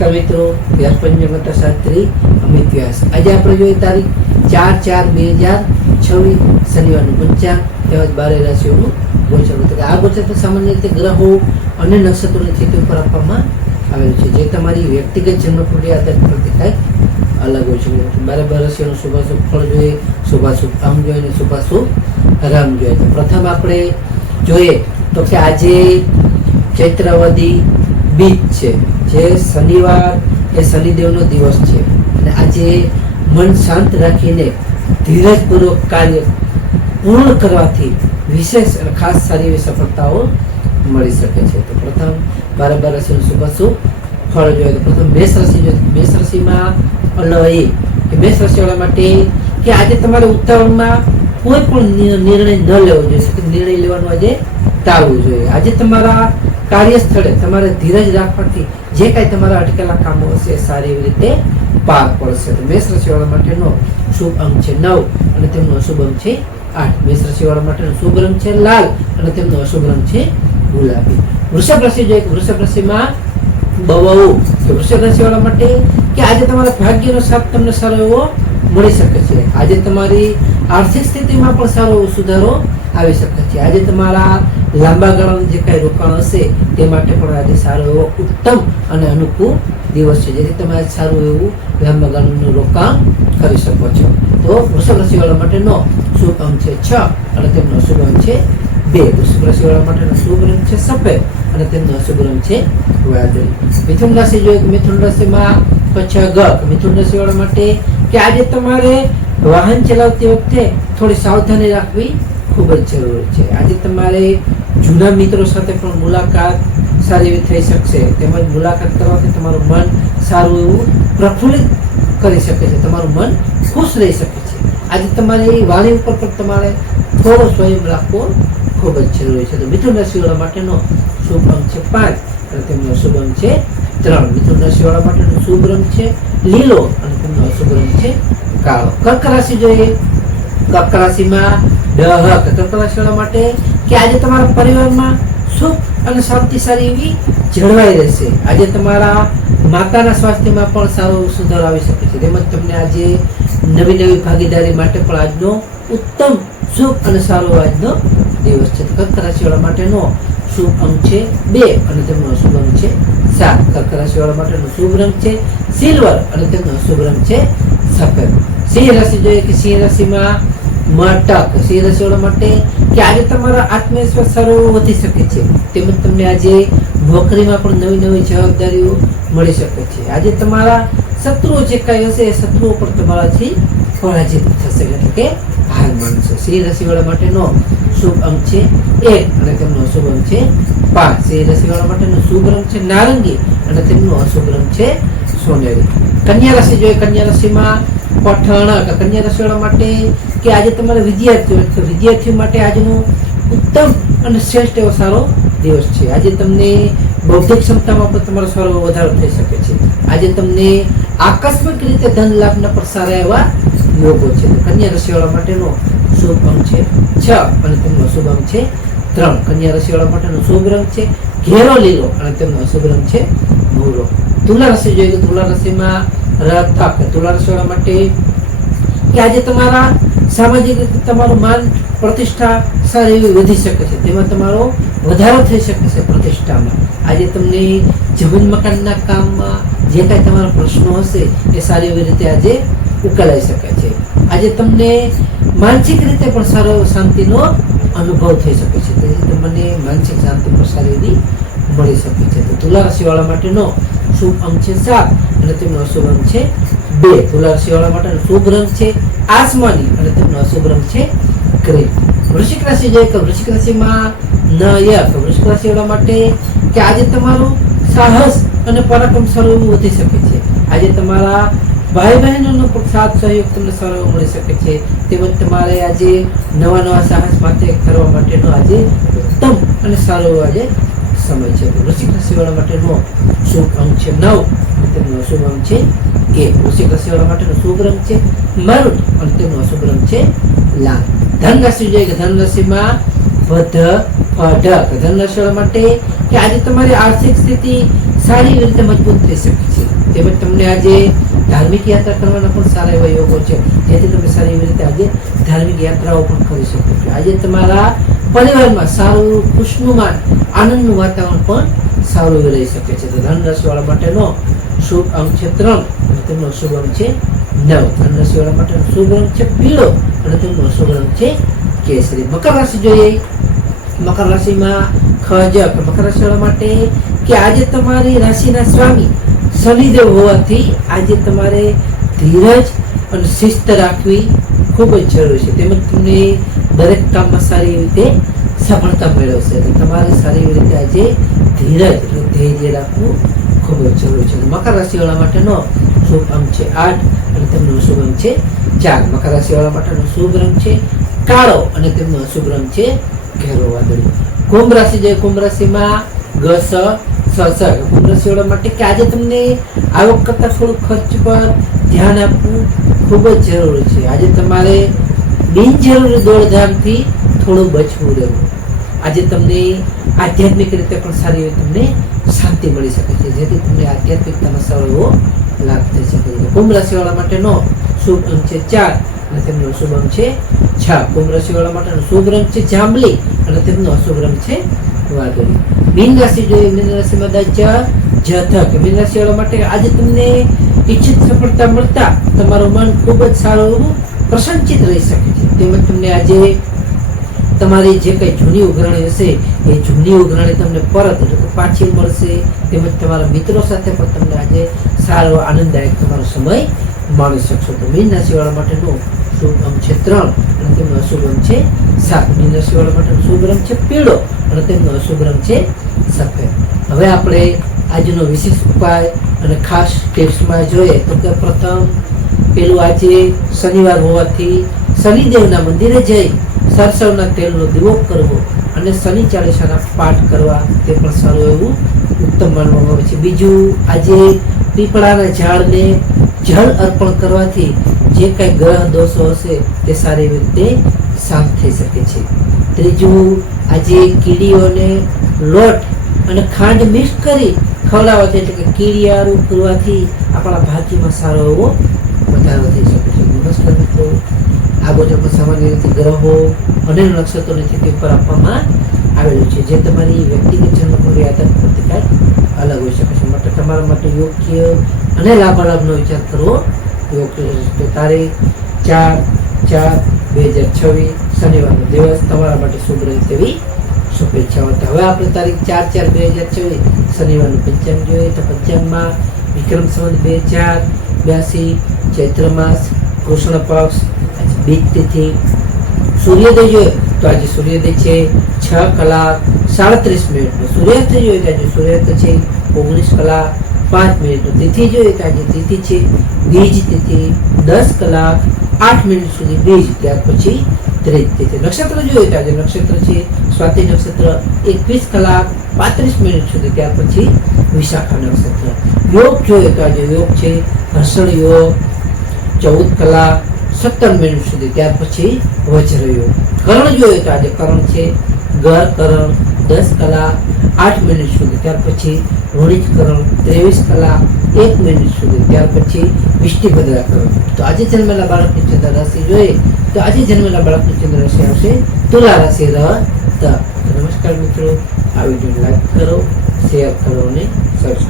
નમસ્કાર મિત્રો, વ્યાસ પંચમતા શાસ્ત્રી અમિત વ્યાસ. આજે આપણે જોઈએ તારીખ 4/4/2026 શનિવારનું પંચાંગ તેમજ 12 રાશિઓનું ગોચર. આ ગોચર સામાન્ય રીતે ગ્રહો અને નક્ષત્રોની સ્થિતિ ઉપર આપવામાં આવેલું છે, જે તમારી વ્યક્તિગત જન્મકુંડળી આધારિત પરથી કંઈક અલગ હોય છે. 12 રાશિઓનું શુભાશુભ ફળ જોઈએ, શુભાશુભ આમ જોઈએ અને શુભાશુભ રામ જોઈએ. તો પ્રથમ આપણે જોઈએ તો કે આજે ચૈત્રવદી બીજ છે, જે શનિવાર એ શનિદેવનો દિવસ છે, અને આજે મન શાંત રાખીને ધીરજપૂર્વક કાર્ય પૂર્ણ કરવાથી વિશેષ અને ખાસ સારી એવી સફળતાઓ મળી શકે છે. તો પ્રથમ 12 રાશિનું શુભાશુભ ફળ જોઈએ તો પ્રથમ મેષ રાશિ જોઈએ. મેષ રાશિમાં મેષ રાશિવાળા માટે કે આજે તમારે ઉતાવળમાં કોઈ પણ નિર્ણય ન લેવો જોઈએ, નિર્ણય લેવાનું આજે ટાળવું જોઈએ. આજે તમારા કાર્યસ્થળે તમારે ધીરજ રાખવાથી જે કાંઈ તમારા અટકેલા કામો હશે સારી એવી રીતે પાર પડશે. તો મેષ રાશિવાળા માટેનો શુભ અંક છે 9 અને તેમનો અશુભ અંક છે 8. મેષ રાશિવાળા માટેનો શુભ રંગ છે લાલ અને તેમનો અશુભ રંગ છે ગુલાબી. વૃષભ રાશિ જોઈએ. વૃષભ રાશિમાં બહુ કે વૃષભ રાશિવાળા માટે કે આજે તમારા ભાગ્યનો સાથ તમને સારો એવો મળી શકે છે. આજે તમારી આર્થિક સ્થિતિમાં પણ સારો એવો સુધારો આવી શકે છે. આજે તમારા લાંબા ગાળાનું જે કાંઈ રોકાણ હશે તે માટે પણ આજે સારો એવો ઉત્તમ અને અનુકૂળ દિવસ છે, જેથી તમે આજે સારું એવું લાંબા ગાળાનું રોકાણ કરી શકો છો. તો વૃષભ રાશિવાળા માટેનો શુભ અંક છે 6 અને તેમનો અશુભ અંક છે 2. વૃષભ રાશિવાળા માટેનો શુભ રંગ છે સફેદ અને તેમનો અશુભ રંગ છે વાદળી. મિથુન રાશિ જોઈએ. મિથુન રાશિમાં મિથુન રાશિવાળા માટે કે આજે તમારે વાહન ચલાવતી વખતે થોડી સાવધાની રાખવી ખૂબ જ જરૂરી છે. આજે તમારે જૂના મિત્રો સાથે પણ મુલાકાત સારી એવી થઈ શકશે, તેમજ મુલાકાત કરવાથી તમારું મન સારું એવું પ્રફુલ્લિત કરી શકે છે, તમારું મન ખુશ રહી શકે છે. આજે તમારી વાણી ઉપર પણ તમારે થોડો સ્વયં રાખવો ખૂબ જ જરૂરી છે. તો મિથુન રાશિવાળા માટેનો શુભ અંક છે 5 અને તેમનો અશુભ અંક છે 3. મિથુન રાશિવાળા માટેનો શુભ રંગ છે લીલો અને તેમનો અશુભ રંગ છે કાળો. કર્ક રાશિ જોઈએ. કર્ક રાશિમાં કર્ક રાશિવાળા માટે કે આજે તમારા પરિવારમાં સુખ અને શાંતિ સારી એવી જળવાઈ રહેશે. આજે તમારા માતાના સ્વાસ્થ્યમાં પણ સારો સુધારો આવી શકે છે, તેમજ તમને આજે નવી ભાગીદારી માટે પણ આજનો ઉત્તમ સુખ અને સારો આજનો દિવસ છે. કર્ક રાશિવાળા માટેનો શુભ અંક છે 2 અને તેમનો અશુભ અંક છે 7. કર્ક રાશિવાળા માટેનો શુભ રંગ છે સિલ્વર અને તેમનો અશુભ રંગ છે સફેદ. સિંહ રાશિ જોઈએ. કે સિંહ રાશિમાં સિંહ રાશિવાળા માટે કે આજે તમારા આત્મવિશ્વાસ સારો વધી શકે છે, તેમજ તમને આજે નોકરીમાં પણ નવી જવાબદારીઓ મળી શકે છે. આજે તમારા શત્રુઓ જે કાંઈ હશે એ શત્રુઓ પણ તમારાથી પરાજિત થશે, એટલે કે હાર માનશે. સિંહ રાશિવાળા માટેનો શુભ અંક છે 1 અને તેમનો અશુભ અંક છે 5. સિંહ રાશિવાળા માટેનો શુભ રંગ છે નારંગી અને તેમનો અશુભ રંગ છે સોનેરી. કન્યા રાશિ જોઈએ. કન્યા રાશિમાં કન્યા રાશિવાળા માટે કે આજે તમારા વિદ્યાર્થીઓ માટે આજનો ઉત્તમ અને શ્રેષ્ઠ એવો સારો દિવસ છે. આજે તમને બૌદ્ધિક ક્ષમતામાં પણ તમારો સારો વધારો થઈ શકે છે. આજે તમને આકસ્મિક રીતે ધન લાભના પણ સારા એવા યોગો છે. કન્યા રાશિવાળા માટેનો શુભ અંક છે 6 અને તેમનો અશુભ અંક છે 3. કન્યા રાશિવાળા માટેનો શુભ રંગ છે ઘેરો લીલો અને તેમનો અશુભ રંગ છે ભૂરો. તુલા રાશિ જોઈએ. તો તુલા રાશિમાં તુલા રાશિવાળા માટે કે આજે તમારા સામાજિક રીતે તમારું માન પ્રતિષ્ઠા સારી એવી વધી શકે છે, તેમાં તમારો વધારો થઈ શકે છે પ્રતિષ્ઠામાં. આજે તમને જમીન મકાનના કામમાં જે કાંઈ તમારા પ્રશ્નો હશે એ સારી એવી રીતે આજે ઉકેલાઈ શકે છે. આજે તમને માનસિક રીતે પણ સારો શાંતિનો અનુભવ થઈ શકે છે, તેથી તમને માનસિક શાંતિ પણ સારી એવી મળી શકે છે. તો તુલા રાશિવાળા માટેનો શુભ અંક છે 7 અને તેમનો અશુભ અંક છે 2. તુલા રાશિવાળા માટેનો શુભ રંગ છે આસમાની અને તેમનો અશુભ રંગ છે ગ્રીન. વૃશ્ચિક રાશિ જોઈએ. કે વૃશ્ચિક રાશિમાં વૃશ્ચિક રાશિવાળા માટે કે આજે તમારું સાહસ અને પરાક્રમ સારું એવું વધી શકે છે. આજે તમારા ભાઈ બહેનોનો પણ સાથ સહયોગ તમને સારો એવો મળી શકે છે, તેમજ તમારે આજે નવા સાહસ માટે કરવા માટેનો આજે ઉત્તમ અને સારો એવો આજે સમય છે. વૃશ્ચિક રાશિવાળા માટેનો શુભ અંક છે 9 અને તેમનો અશુભ અંક છે 1. વૃશ્ચિક રાશિવાળા માટેનો શુભ રંગ છે મરૂન અને તેમનો અશુભ રંગ છે લાલ. ધન રાશિ જોઈએ. કે ધન રાશિમાં ધન રાશિવાળા માટે કે આજે તમારી આર્થિક સ્થિતિ સારી એવી રીતે મજબૂત થઈ શકે છે. તેમજ તમને આજે ધાર્મિક યાત્રા કરવાના પણ સારા એવા યોગો છે, જેથી તમે સારી એવી રીતે આજે ધાર્મિક યાત્રાઓ પણ કરી શકો છો. આજે તમારા પરિવારમાં સારું ખુશનુમા આનંદનું વાતાવરણ પણ સારું એવું રહી શકે છે. તો ધન રાશિ વાળા માટેનો શુભ અંક છે 3 અને તેમનો શુભ અંક છે 9. ધન રાશિ વાળા માટેનો શુભ રંગ છે પીળો અને તેમનો શુભ રંગ છે કેસરી. મકર રાશિ જોઈએ. મકર રાશિમાં ખજક. મકર રાશિ વાળા માટે કે આજે તમારી રાશિના સ્વામી શનિદેવ હોવાથી આજે તમારે ધીરજ અને શિસ્ત રાખવી ખૂબ જ જરૂરી છે. તેમજ તમને દરેક કામમાં સારી રીતે સફળતા મેળવશે. એટલે તમારે સારી રીતે આજે ધીરજ એટલે ધૈર્ય રાખવું ખૂબ જ જરૂરી છે. મકર રાશિ વાળા માટેનો શુભ અંક છે 8 અને તેમનો શુભ અંક છે 4. મકર રાશિ વાળા માટેનો શુભ રંગ છે કાળો અને તેમનો અશુભ રંગ છે ઘેરો વાદળી. કુંભ રાશિ જે કુંભ રાશિમાં કુંભ રાશિ વાળા માટે કે આજે તમને આવક કરતા થોડું ખર્ચ પર ધ્યાન આપવું ખૂબ જ જરૂરી છે. આજે તમારે બિનજરૂરી દોડધામથી થોડું બચવું રહેવું. આજે તમને આધ્યાત્મિક રીતે પણ સારી એવી તમને શાંતિ મળી શકે છે, જેથી તમને આધ્યાત્મિકતામાં સારો એવો લાભ થઈ શકે છે. કુંભ રાશિ વાળા માટેનો શુભ અંક છે 4 અને તેમનો શુભ અંક છે 6. કુંભ રાશિ વાળા માટેનો શુભ રંગ છે જાંબલી અને તેમનો અશુભ રંગ છે વાદળી. મીન રાશિ જોઈએ. મીન રાશિમાં જાતક. મીન રાશિ વાળા માટે આજે તમને ઈચ્છિત સફળતા મળતા તમારું મન ખૂબ જ સારું એવું પ્રસન્નચિત રહી શકે છે. તેમજ તમને આજે તમારી જે કઈ જૂની ઉઘરાણી હશે એ જૂની ઉઘરાણી તમને પરત એટલે કે પાછી મળશે. તેમજ તમારા મિત્રો સાથે પણ તમને આજે સારો આનંદદાયક તમારો સમય માણી શકશો. તો મીન રાશિ વાળા માટેનો શુભ અંક છે 3 અને તેમનો અશુભ અંક છે 7. મીન રાશિ વાળા માટેનો શુભ રંગ છે પીળો અને તેમનો અશુભ રંગ છે સફેદ. હવે આપણે આજનો વિશેષ ઉપાય અને ખાસ ટિપ્સમાં જોઈએ તો કે પ્રથમ પેલું આજે શનિવાર હોવાથી શનિદેવના મંદિરે જઈ સરસવના તેલનો દીવો કરવો અને શનિ ચાલીસાના પાઠ કરવા તે પણ સારું એવું ઉત્તમ માનવામાં આવે છે. બીજું આજે પીપળાના ઝાડને જળ અર્પણ કરવાથી જે કઈ ગ્રહ દોષો હશે તે સારી રીતે શાંત થઈ શકે છે. ત્રીજું આજે કીડીઓને લોટ અને ખાંડ મિક્સ કરી ખવડાવવાથી એટલે કે કીડિયારું કરવાથી આપણા ભાગ્યમાં સારો એવો વધારો થઈ શકે છે. નમસ્કાર મિત્રો, આ ગોચરમાં સામાન્ય રીતે ગ્રહો અને નક્ષત્રોની સ્થિતિ ઉપર આપવામાં આવેલું છે, જે તમારી વ્યક્તિગત જન્મકુંડળી આધાર પરથી કાંઈક અલગ હોઈ શકે છે. માટે તમારા માટે યોગ્ય અને લાભાલાભનો વિચાર કરવો યોગ્ય છે. તારીખ 4/4/2026 શનિવારનો દિવસ તમારા માટે શુભ રહે તેવી શુભેચ્છાઓ. હવે આપણે તારીખ 4/4/2024 શનિવારનું પંચાંગ જોઈએ તો પંચાંગમાં વિક્રમ સંવત 2082 ચૈત્ર માસ કૃષ્ણ પક્ષ બીજ તિથિ. સૂર્યોદય જોઈએ તો આજે સૂર્યોદય છે 6:37 સૂર્યાસ્ત જોઈએ તો આજે સૂર્યાસ્ત છે 19:05. તિથિ જોઈએ તો આજે તિથિ છે બીજ તિથિ 10:08 સુધી બીજ, ત્યાર પછી ત્રીજ તિથિ. નક્ષત્ર જોઈએ તો આજે નક્ષત્ર છે સ્વાતિ નક્ષત્ર 21:35 સુધી, ત્યાર પછી વિશાખા નક્ષત્ર. યોગ જોઈએ તો આજે યોગ છે હર્ષણ યોગ 14:17 સુધી, ત્યાર પછી વજ્ર યોગ. કરણ જોઈએ તો આજે કરણ છે ગર કરણ 10:08 સુધી, ત્યાર પછી વણિજ કરણ 23:01 સુધી, ત્યાર પછી વિષ્ટિભદ્રા કરણ. તો આજે જન્મેલા બાળકની ચંદ્ર રાશિ જોઈએ તો આજે જન્મેલા બાળકની ચંદ્ર રાશિ આવશે તુલા રાશિ નમસ્કાર મિત્રો, આ વિડીયો લાઈક કરો, શેર કરો અને સબસ્ક્રાઈબ